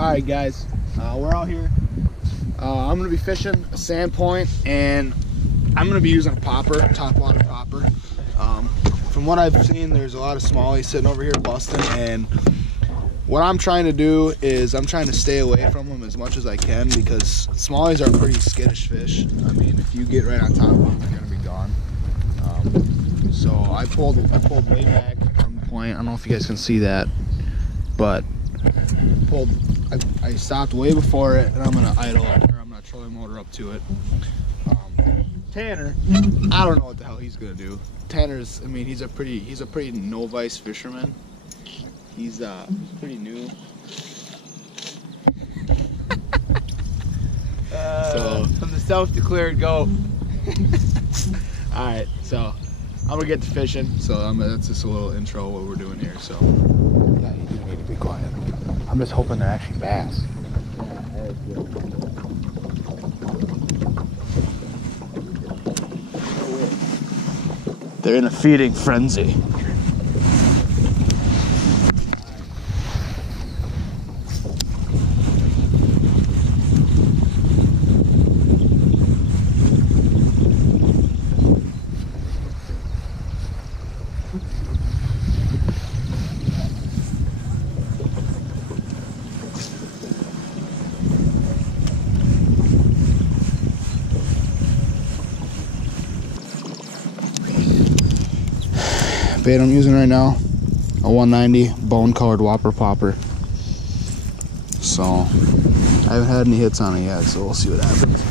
Alright guys, we're out here. I'm going to be fishing a sand point, and I'm going to be using a popper, topwater popper. From what I've seen, there's a lot of smallies sitting over here busting, and what I'm trying to do is I'm trying to stay away from them as much as I can, because smallies are pretty skittish fish. I mean, if you get right on top of them, they're going to be gone. So I pulled way back from the point. I don't know if you guys can see that, but I stopped way before it, and I'm gonna idle up, or I'm gonna trolling motor up to it. Tanner, I don't know what the hell he's gonna do. Tanner's, I mean, he's a pretty novice fisherman. He's pretty new. So I'm the self-declared goat. All right, so I'm gonna get to fishing. So that's just a little intro of what we're doing here. So yeah, you do need to be quiet. I'm just hoping they're actually bass. They're in a feeding frenzy. Bait I'm using right now, a 190 bone colored whopper popper. So I haven't had any hits on it yet, so we'll see what happens.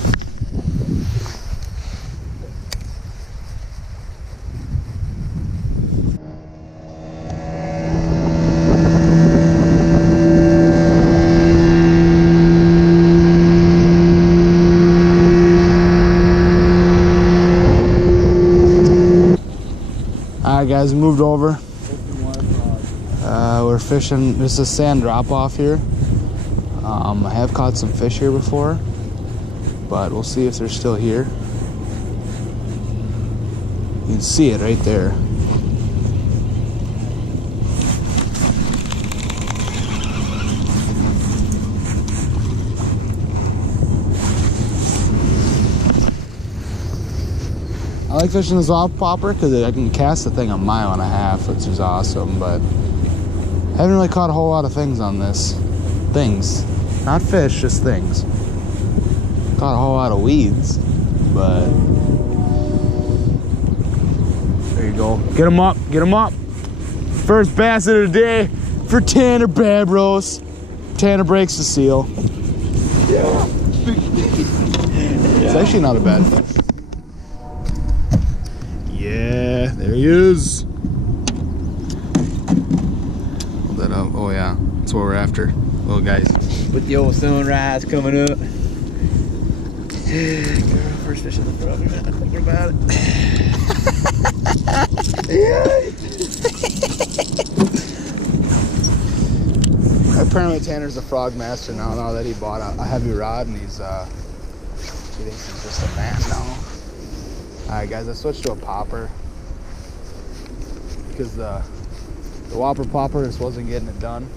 Alright guys, we moved over. We're fishing, this is a sand drop off here. I have caught some fish here before, but we'll see if they're still here. You can see it right there. I like fishing this whopper popper because I can cast the thing a mile and a half, which is awesome, but I haven't really caught a whole lot of things on this. Things. Not fish, just things. Caught a whole lot of weeds, but there you go. Get them up, get them up. First bass of the day for Tanner Babros. Tanner breaks the seal. Yeah. It's actually not a bad fish. Yeah, there he is. Hold that up. Oh yeah, that's what we're after. Little guys. With the old sunrise coming up. First fish in the frog. I'm thinking about it. Apparently Tanner's a frog master now that he bought a heavy rod, and he thinks he's just a man now. Alright guys, I switched to a popper because the whopper popper just wasn't getting it done.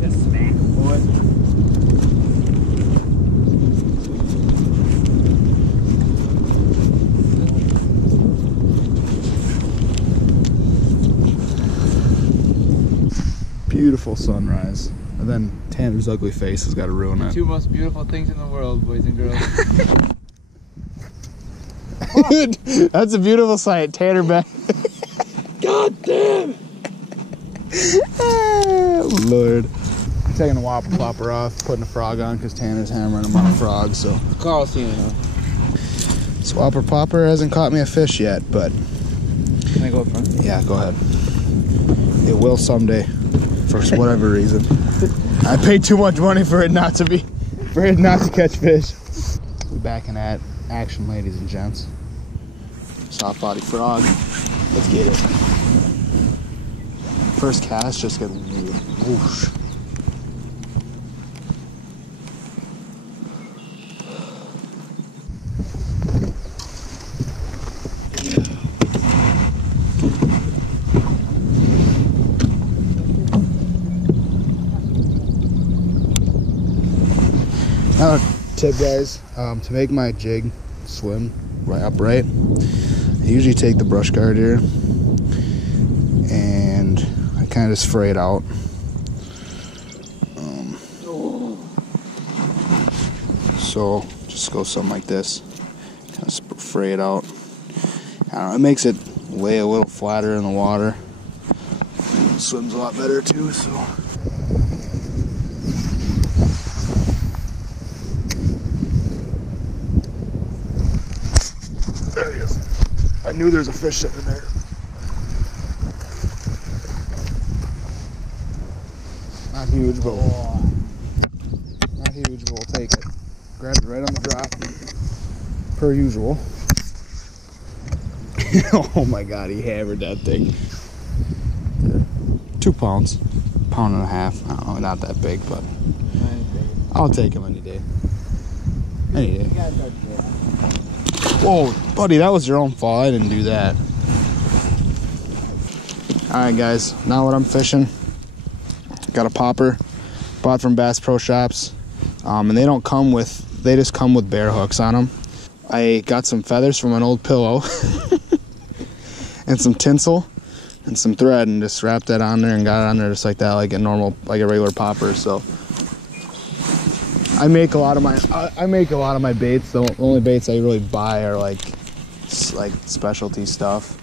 Just smack them, boys. Beautiful sunrise. And then Tanner's ugly face has got to ruin it. Two most beautiful things in the world, boys and girls. Dude, that's a beautiful sight. Tanner back. God damn! Lord. I'm taking the whopper popper off, putting a frog on because Tanner's hammering him on a frog, so. Carl's seen it, huh? This whopper popper hasn't caught me a fish yet, but. Can I go up front? Yeah, go ahead. It will someday, for whatever reason. I paid too much money for it not to catch fish. We're back in action, ladies and gents. Soft body frog. Let's get it. First cast, just get whoosh. Another tip, guys, to make my jig swim right upright, I usually take the brush guard here and I kind of just fray it out. So just go something like this, kind of fray it out. I don't know, it makes it lay a little flatter in the water. It swims a lot better too, so. There he is. I knew there's a fish sitting in there. Not huge, but not huge, but we'll take it. Grab it right on the drop, per usual. Oh my God, he hammered that thing. 2 pounds, pound and a half. I don't know, not that big, but I'll take him any day. Any day. Whoa, buddy, that was your own fault. I didn't do that. Alright guys, now what I'm fishing, got a popper, bought from Bass Pro Shops, and they don't come with, they just come with bear hooks on them. I got some feathers from an old pillow and some tinsel and some thread and just wrapped that on there and got it on there just like that, like a normal, like a regular popper. So I make a lot of my baits. The only baits I really buy are like specialty stuff.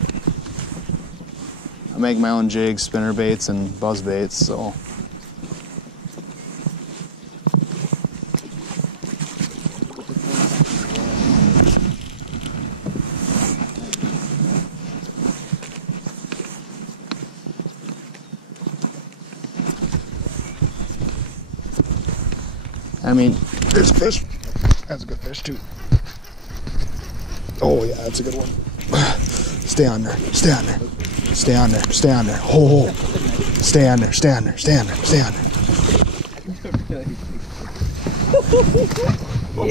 I make my own jigs, spinner baits, and buzz baits. So I mean, there's a fish. That's a good fish too. Oh yeah, that's a good one. Stay on there. Stay on there. Stay on there. Stay on there. Oh, stay on there. Stay on there. Stay on there. Stay on there.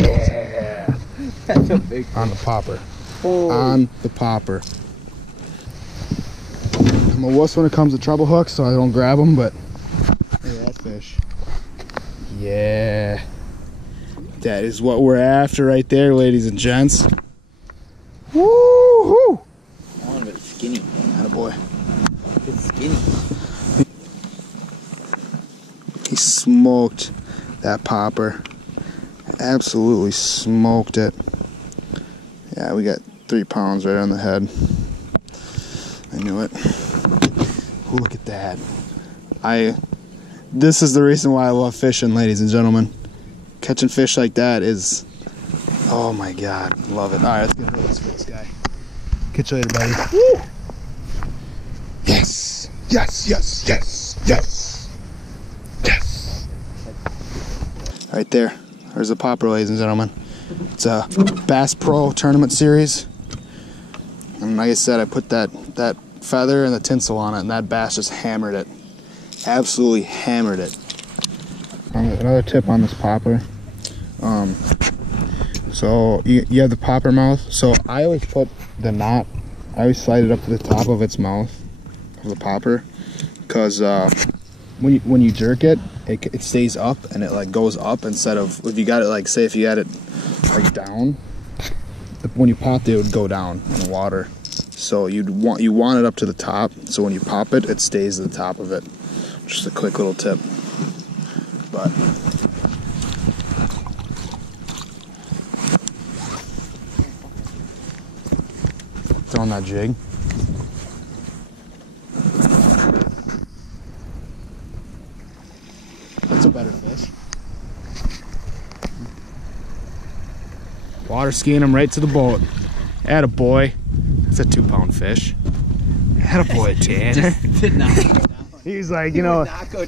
Yeah. That's a big on the popper. Holy. On the popper. I'm a wuss when it comes to treble hooks, so I don't grab them, but look at that fish. Yeah, that is what we're after right there, ladies and gents. Woo-hoo! That one was skinny. Attaboy. It's skinny. He smoked that popper. Absolutely smoked it. Yeah, we got 3 pounds right on the head. I knew it. Ooh, look at that. This is the reason why I love fishing, ladies and gentlemen. Catching fish like that is, oh my God, love it. All right, let's get release for this guy. Catch you later, buddy. Woo! Yes, yes, yes, yes, yes, yes. Right there. There's a popper, ladies and gentlemen. It's a Bass Pro Tournament Series. And like I said, I put that feather and the tinsel on it, and that bass just hammered it. Absolutely hammered it. Another tip on this popper. So you have the popper mouth. So I always put the knot, I always slide it up to the top of its mouth of the popper, because when you jerk it, it stays up and it like goes up instead of, if you got it like, say if you had it like down, when you popped it, it would go down in the water. So you want it up to the top, so when you pop it, it stays at the top of it. Just a quick little tip. But throwing that jig. That's a better fish. Water skiing him right to the boat. Attaboy. That's a 2-pound fish. Attaboy, Tanner. Did not go down. He's like, you know,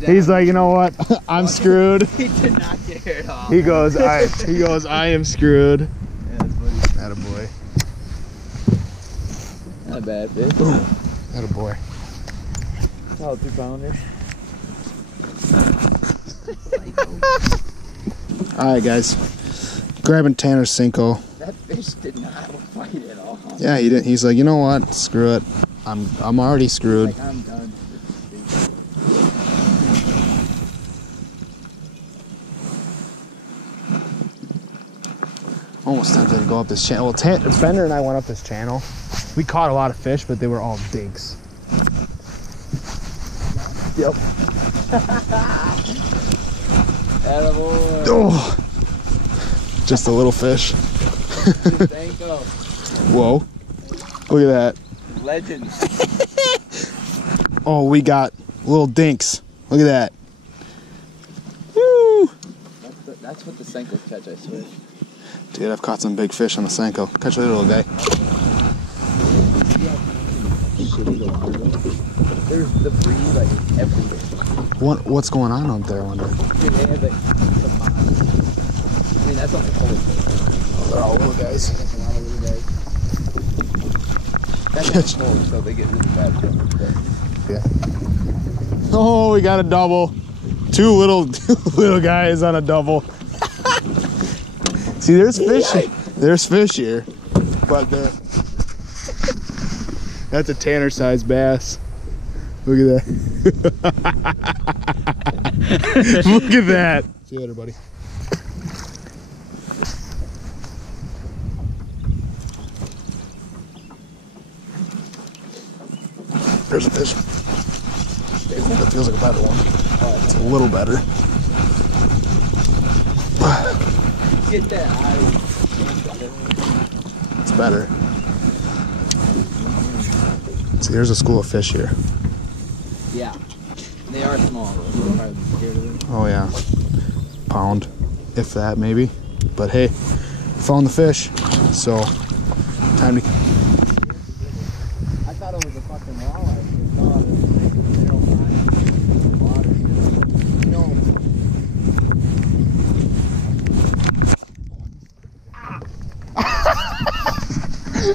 he's like, you know what? I'm screwed. He did not get hit off. He goes, I am screwed. Yeah, that's funny. Attaboy. Not bad, fish. Attaboy. Oh, 2-pounder. Alright guys. Grabbing Tanner's Cinco. That fish did not fight at all. Yeah, he didn't. He's like, you know what? Screw it. I'm already screwed. Like, I'm done. Almost tempted to go up this channel. Well, Bender and I went up this channel. We caught a lot of fish, but they were all dinks. Yep. Attaboy. Oh, just a little fish. Whoa, look at that. Legend. Oh, we got little dinks. Look at that. Woo! That's what the Senkos catch, I swear. Dude, I've caught some big fish on the Senko. Catch a little guy. There's debris like everywhere. What's going on out there, I wonder? Dude, they have like some mods. I mean, that's only cold. Oh, they're all little guys. That's a lot of little guys. That's not cold, so they get really bad. Yeah. Oh, we got a double. Two little guys on a double. See, there's fish. There's fish here, but that's a Tanner-sized bass. Look at that. Look at that. See you later, buddy. There's a fish. That feels like a better one. It's a little better. Get that eye. It's better. See, there's a school of fish here. Yeah. They are small. We'll probably be scared of them. Oh yeah. Pound, if that maybe. But hey, found the fish. So, time to... I thought it was a fucking walleye. I thought it was water. No. Look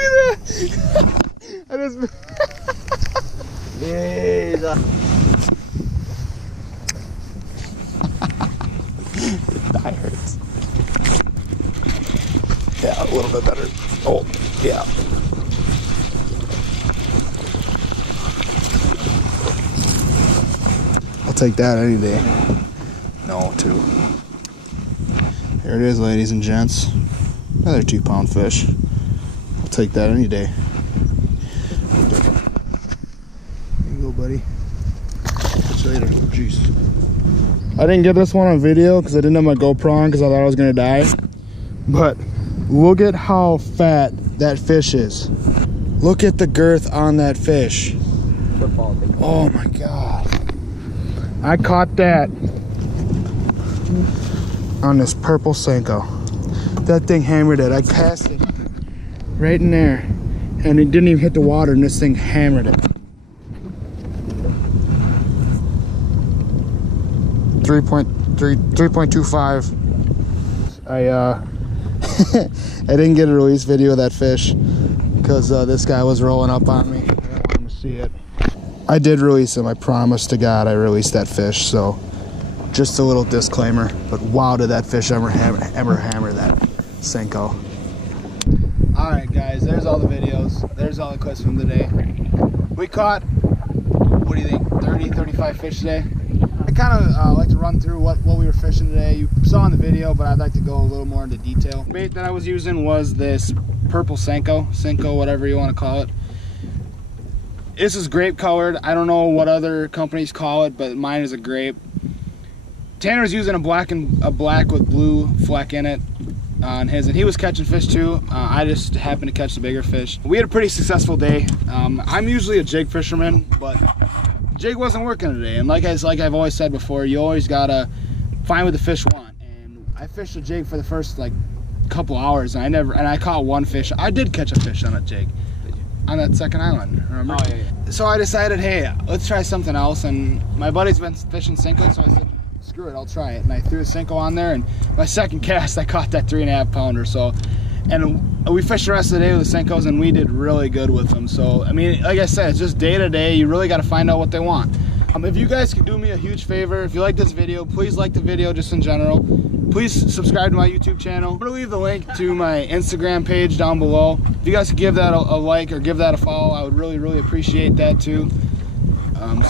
at that! I just... Yeah. That hurts. Yeah, a little bit better. Oh, yeah. I'll take that any day. No, two. Here it is, ladies and gents. Another 2-pound fish. I'll take that any day. There you go, buddy. Catch you later. Jeez. I didn't get this one on video because I didn't have my GoPro on because I thought I was gonna die. But look at how fat that fish is. Look at the girth on that fish. Oh my God. I caught that on this purple Senko. That thing hammered it. I cast it right in there and it didn't even hit the water and this thing hammered it. 3.25. I didn't get a release video of that fish because this guy was rolling up on me. I didn't want him to see it. I did release him. I promise to God I released that fish. So just a little disclaimer. But wow, did that fish ever hammer that Senko. All right, guys. There's all the videos. There's all the clips from the day. We caught, what do you think, 30, 35 fish today? I kind of like to run through what we were fishing today. You saw in the video, but I'd like to go a little more into detail. The bait that I was using was this purple Senko, whatever you want to call it. This is grape colored. I don't know what other companies call it, but mine is a grape. Tanner's using a black with blue fleck in it on his, and he was catching fish too. I just happened to catch the bigger fish. We had a pretty successful day. I'm usually a jig fisherman, but jig wasn't working today. And like I've always said before, you always gotta find what the fish want. And I fished a jig for the first like couple hours, and I caught one fish. I did catch a fish on a jig on that second island, remember? Oh, yeah. So I decided, hey, let's try something else. And my buddy's been fishing Senko, so I said, screw it, I'll try it. And I threw a Senko on there, and my second cast, I caught that 3.5 pounder. So, and we fished the rest of the day with the Senkos, and we did really good with them. So, I mean, like I said, it's just day to day. You really got to find out what they want. If you guys could do me a huge favor, if you like this video, please like the video just in general. Please subscribe to my YouTube channel. I'm gonna leave the link to my Instagram page down below. If you guys could give that a like or give that a follow, I would really appreciate that too.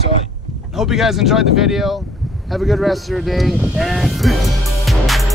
So I hope you guys enjoyed the video. Have a good rest of your day, and peace.